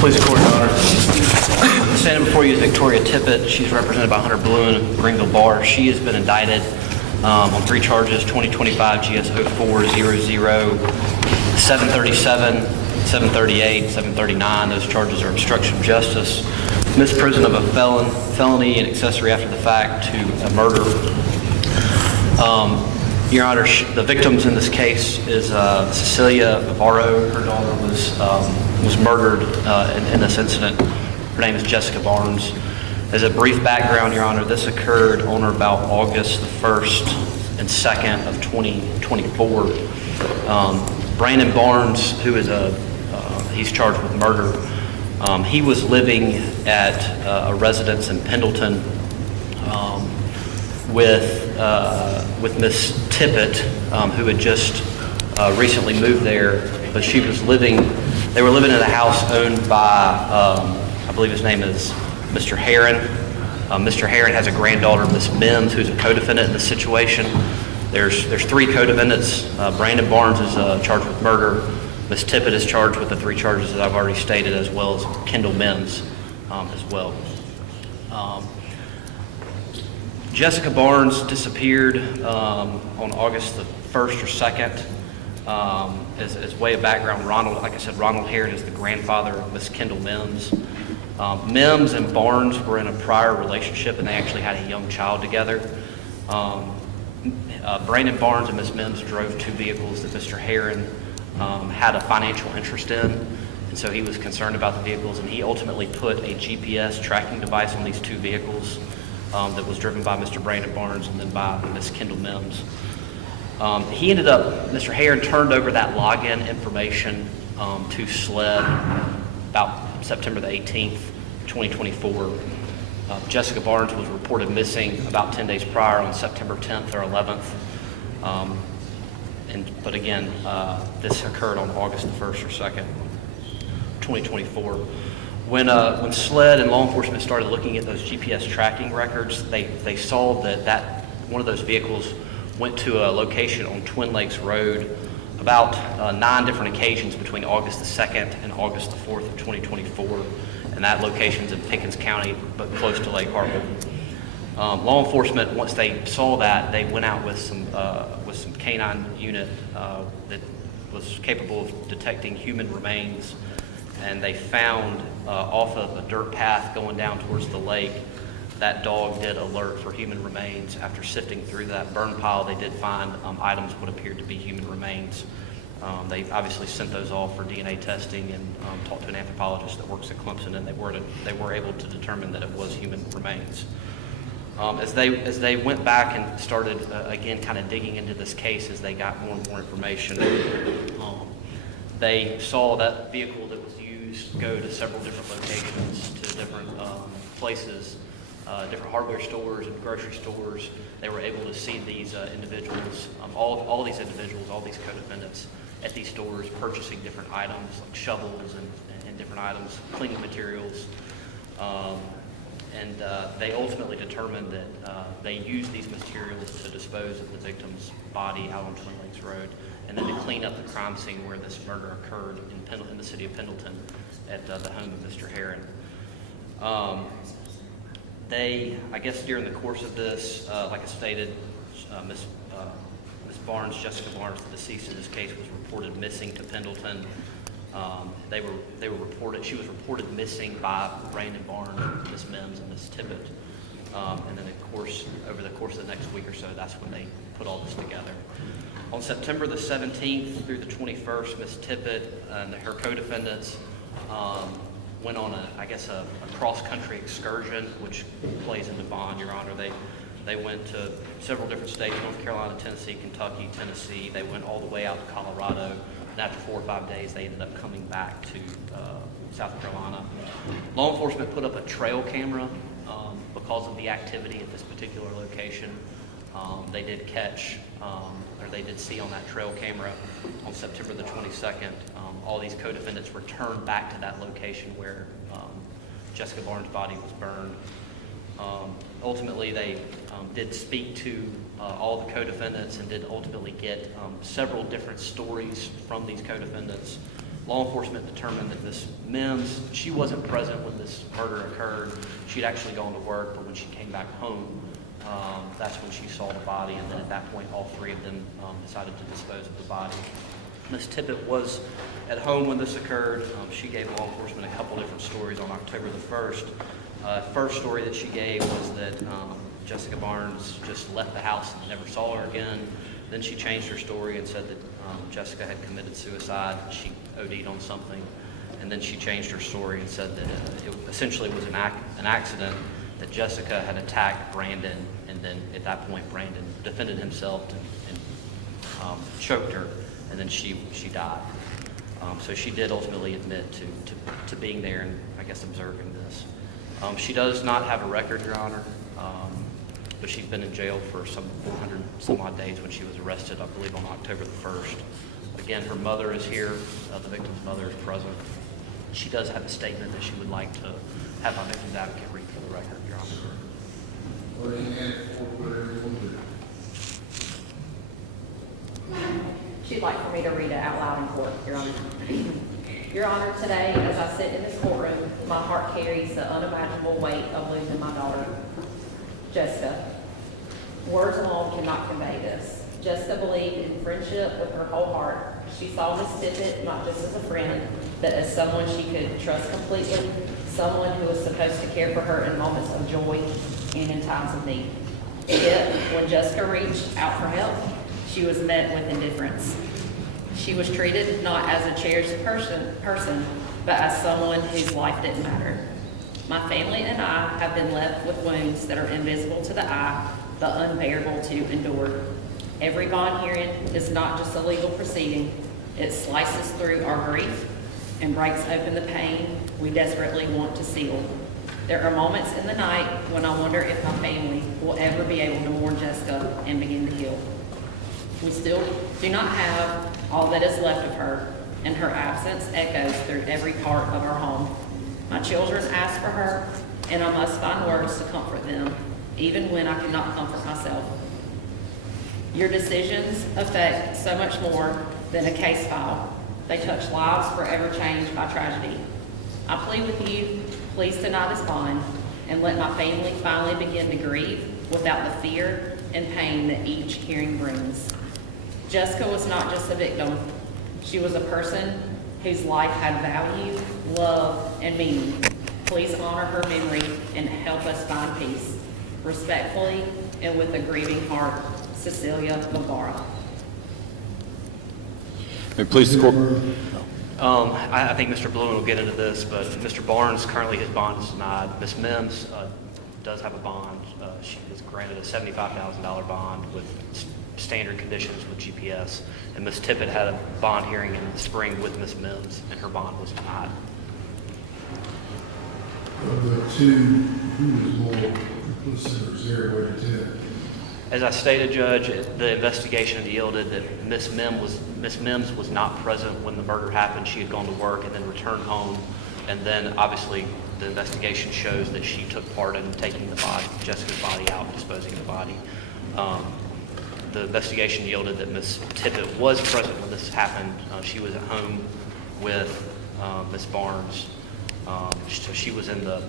Please record, Your Honor. Standing before you is Victoria Tippett. She's represented by Hunter Bluen of Greenville Bar. She has been indicted on 3 charges, 2025 GS 0400, 737, 738, 739. Those charges are obstruction of justice, misprision of a felony, and accessory after the fact to a murder. Your Honor, the victims in this case is Cecilia Navarro. Her daughter was murdered in this incident. Her name is Jessica Barnes. As a brief background, Your Honor, this occurred on or about August the 1st and 2nd of 2024. Brandon Barnes, who is he's charged with murder, he was living at a residence in Pendleton with Miss Tippett, who had just recently moved there, but they were living in a house owned by, I believe his name is Mr. Herron. Mr. Herron has a granddaughter, Miss Mims, who's a co-defendant in this situation. There's 3 co-defendants. Brandon Barnes is charged with murder. Miss Tippett is charged with the 3 charges that I've already stated, as well as Kendall Mims as well. Jessica Barnes disappeared on August the 1st or 2nd. As way of background, like I said, Ronald Herron is the grandfather of Miss Kendall Mims. Mims and Barnes were in a prior relationship, and they actually had a young child together. Brandon Barnes and Miss Mims drove 2 vehicles that Mr. Herron had a financial interest in, and so he was concerned about the vehicles, and he ultimately put a GPS tracking device on these 2 vehicles that was driven by Mr. Brandon Barnes and then by Miss Kendall Mims. Mr. Herron turned over that login information to SLED about September the 18th, 2024. Jessica Barnes was reported missing about 10 days prior on September 10th or 11th. But again, this occurred on August the 1st or 2nd, 2024. When SLED and law enforcement started looking at those GPS tracking records, they saw that one of those vehicles went to a location on Twin Lakes Road about 9 different occasions between August the 2nd and August the 4th of 2024. And that location's in Pickens County, but close to Lake Hartwell. Law enforcement, once they saw that, they went out with some canine unit that was capable of detecting human remains, and they found off of a dirt path going down towards the lake, that dog did alert for human remains. After sifting through that burn pile, they did find items what appeared to be human remains. They obviously sent those off for DNA testing and talked to an anthropologist that works at Clemson, and they were able to determine that it was human remains. As they went back and started again kind of digging into this case, as they got more and more information, they saw that vehicle that was used go to several different locations, to different places, different hardware stores and grocery stores. They were able to see these individuals, all these individuals, all these co-defendants at these stores purchasing different items like shovels and different items, cleaning materials. And they ultimately determined that they used these materials to dispose of the victim's body out on Twin Lakes Road, and then to clean up the crime scene where this murder occurred in the city of Pendleton at the home of Mr. Herron. I guess during the course of this, like I stated, Miss Barnes, Jessica Barnes, the deceased in this case, was reported missing to Pendleton. She was reported missing by Brandon Barnes, Miss Mims, and Miss Tippett. And then over the course of the next week or so, that's when they put all this together. On September the 17th through the 21st, Miss Tippett and her co-defendants went on a cross-country excursion, which plays into bond, Your Honor. They went to several different states: North Carolina, Tennessee, Kentucky, Tennessee. They went all the way out to Colorado. And after 4 or 5 days, they ended up coming back to South Carolina. Law enforcement put up a trail camera because of the activity at this particular location. They did they did see on that trail camera on September the 22nd, all these co-defendants returned back to that location where Jessica Barnes' body was burned. Ultimately, they did speak to all the co-defendants and did ultimately get several different stories from these co-defendants. Law enforcement determined that Ms. Mims, she wasn't present when this murder occurred. She'd actually gone to work, but when she came back home, that's when she saw the body, and then at that point, all three of them decided to dispose of the body. Ms. Tippett was at home when this occurred. She gave law enforcement a couple different stories on October the 1st. First story that she gave was that Jessica Barnes just left the house and never saw her again. Then she changed her story and said that Jessica had committed suicide. She OD'd on something. And then she changed her story and said that it essentially was an accident, that Jessica had attacked Brandon, and then at that point Brandon defended himself and choked her, and then she died. So she did ultimately admit to being there and I guess observing this. She does not have a record, Your Honor, but she's been in jail for some 400 some odd days when she was arrested, I believe on October the 1st. Again, her mother is here, the victim's mother is present. She does have a statement that she would like to have my victim's advocate read for the record, Your Honor. Well, you can for whatever you want to do. She'd like for me to read it out loud in court, Your Honor. Your Honor, today, as I sit in this courtroom, my heart carries the unimaginable weight of losing my daughter, Jessica. Words alone cannot convey this. Jessica believed in friendship with her whole heart. She saw Miss Tippett not just as a friend, but as someone she could trust completely, someone who was supposed to care for her in moments of joy and in times of need. Yet, when Jessica reached out for help, she was met with indifference. She was treated not as a cherished person, but as someone whose life didn't matter. My family and I have been left with wounds that are invisible to the eye, but unbearable to endure. Every bond hearing is not just a legal proceeding. It slices through our grief and breaks open the pain we desperately want to seal. There are moments in the night when I wonder if my family will ever be able to mourn Jessica and begin to heal. We still do not have all that is left of her, and her absence echoes through every part of our home. My children ask for her, and I must find words to comfort them, even when I cannot comfort myself. Your decisions affect so much more than a case file. They touch lives forever changed by tragedy. I plead with you, please deny this bond, and let my family finally begin to grieve without the fear and pain that each hearing brings. Jessica was not just a victim. She was a person whose life had value, love, and meaning. Please honor her memory and help us find peace. Respectfully and with a grieving heart, Cecilia Guevara. Please, the court. I think Mr. Bluen will get into this, but Mr. Barnes, currently his bond is denied. Ms. Mims does have a bond. She was granted a $75,000 bond with standard conditions with GPS. And Ms. Tippett had a bond hearing in the spring with Ms. Mims, and her bond was denied. Of the two, who was more complicit or zero to 10? As I stated, Judge, the investigation yielded that Ms. Mims was not present when the murder happened. She had gone to work and then returned home. And then obviously the investigation shows that she took part in taking the body, Jessica's body out and disposing of the body. The investigation yielded that Ms. Tippett was present when this happened. She was at home with Ms. Barnes. So she was in the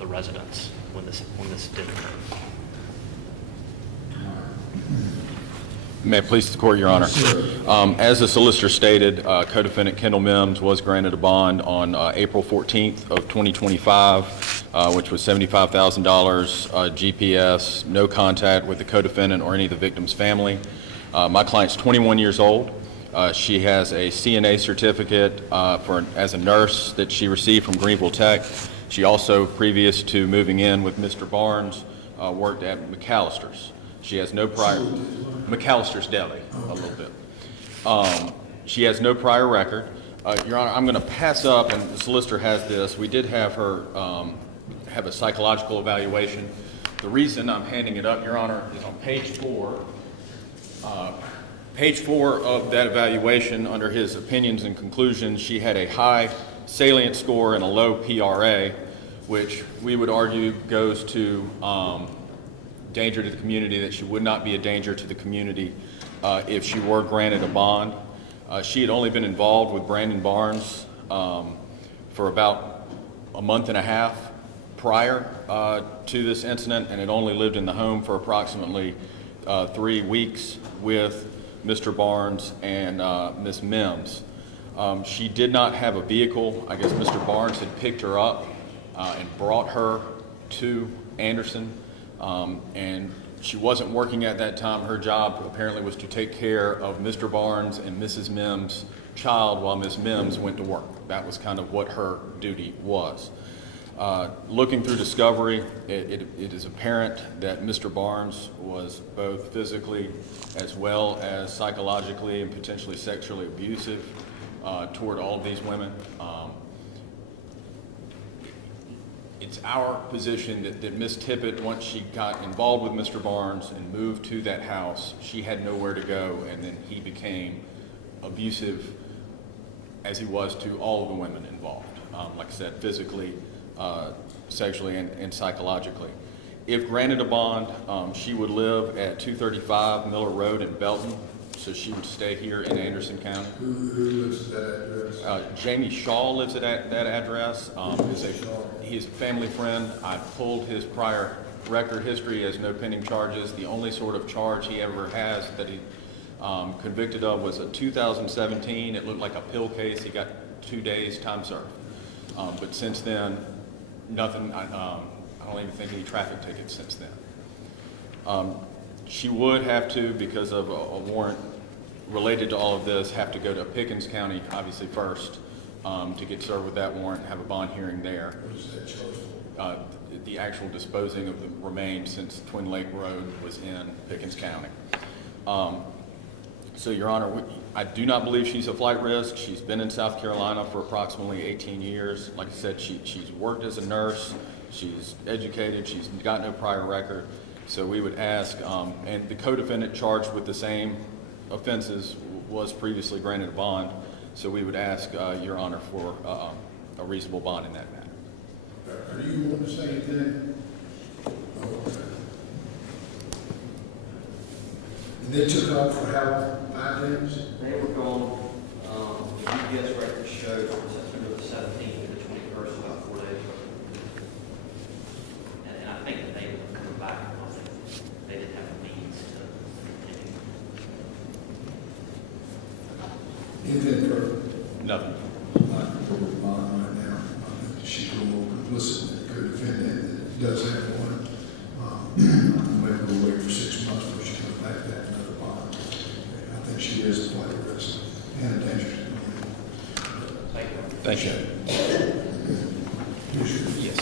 residence when this did occur. May it please the court, Your Honor. As the solicitor stated, co-defendant Kendall Mims was granted a bond on April 14th of 2025, which was $75,000, GPS, no contact with the co-defendant or any of the victim's family. My client's 21 years old. She has a CNA certificate as a nurse that she received from Greenville Tech. She also, previous to moving in with Mr. Barnes, worked at McAllister's. She has no prior, McAllister's Deli, a little bit. She has no prior record. Your Honor, I'm going to pass up, and the solicitor has this. We did have her have a psychological evaluation. The reason I'm handing it up, Your Honor, is on page 4. Page 4 of that evaluation, under his opinions and conclusions, she had a high salient score and a low PRA, which we would argue goes to danger to the community, that she would not be a danger to the community if she were granted a bond. She had only been involved with Brandon Barnes for about a month and a half prior to this incident, and had only lived in the home for approximately 3 weeks with Mr. Barnes and Ms. Mims. She did not have a vehicle. I guess Mr. Barnes had picked her up and brought her to Anderson, and she wasn't working at that time. Her job apparently was to take care of Mr. Barnes and Mrs. Mims' child while Ms. Mims went to work. That was kind of what her duty was. Looking through discovery, it is apparent that Mr. Barnes was both physically as well as psychologically and potentially sexually abusive toward all of these women. It's our position that Ms. Tippett, once she got involved with Mr. Barnes and moved to that house, she had nowhere to go, and then he became abusive as he was to all of the women involved. Like I said, physically, sexually, and psychologically. If granted a bond, she would live at 235 Miller Road in Belton, so she would stay here in Anderson County. Who lives at that address? Jamie Shaw lives at that address. He's a family friend. I pulled his prior record history as no pending charges. The only sort of charge he ever has that he convicted of was a 2017. It looked like a pill case. He got 2 days time served. But since then, nothing. I don't even think any traffic tickets since then. She would have to, because of a warrant related to all of this, have to go to Pickens County, obviously first, to get served with that warrant and have a bond hearing there. What is that charge for? The actual disposing of the remains, since Twin Lake Road was in Pickens County. So, Your Honor, I do not believe she's a flight risk. She's been in South Carolina for approximately 18 years. Like I said, she's worked as a nurse. She's educated. She's got no prior record. So we would ask, and the co-defendant charged with the same offenses was previously granted a bond. So we would ask, Your Honor, for a reasonable bond in that matter. Are you want to say anything? Okay. And they took off for how long? 5 days? They were gone, the GPS record shows from September the 17th to the 21st, about 4 days. And I think that they were coming back because they didn't have the means to continue. Anything further? Nothing. Like for the bond right now, she go over and listen to the co-defendant that does have one. Maybe we'll wait for 6 months before she comes back to have another bond. I think she is a flight risk and a danger to the community. Thank you. Thank you. Commissioner? Yes.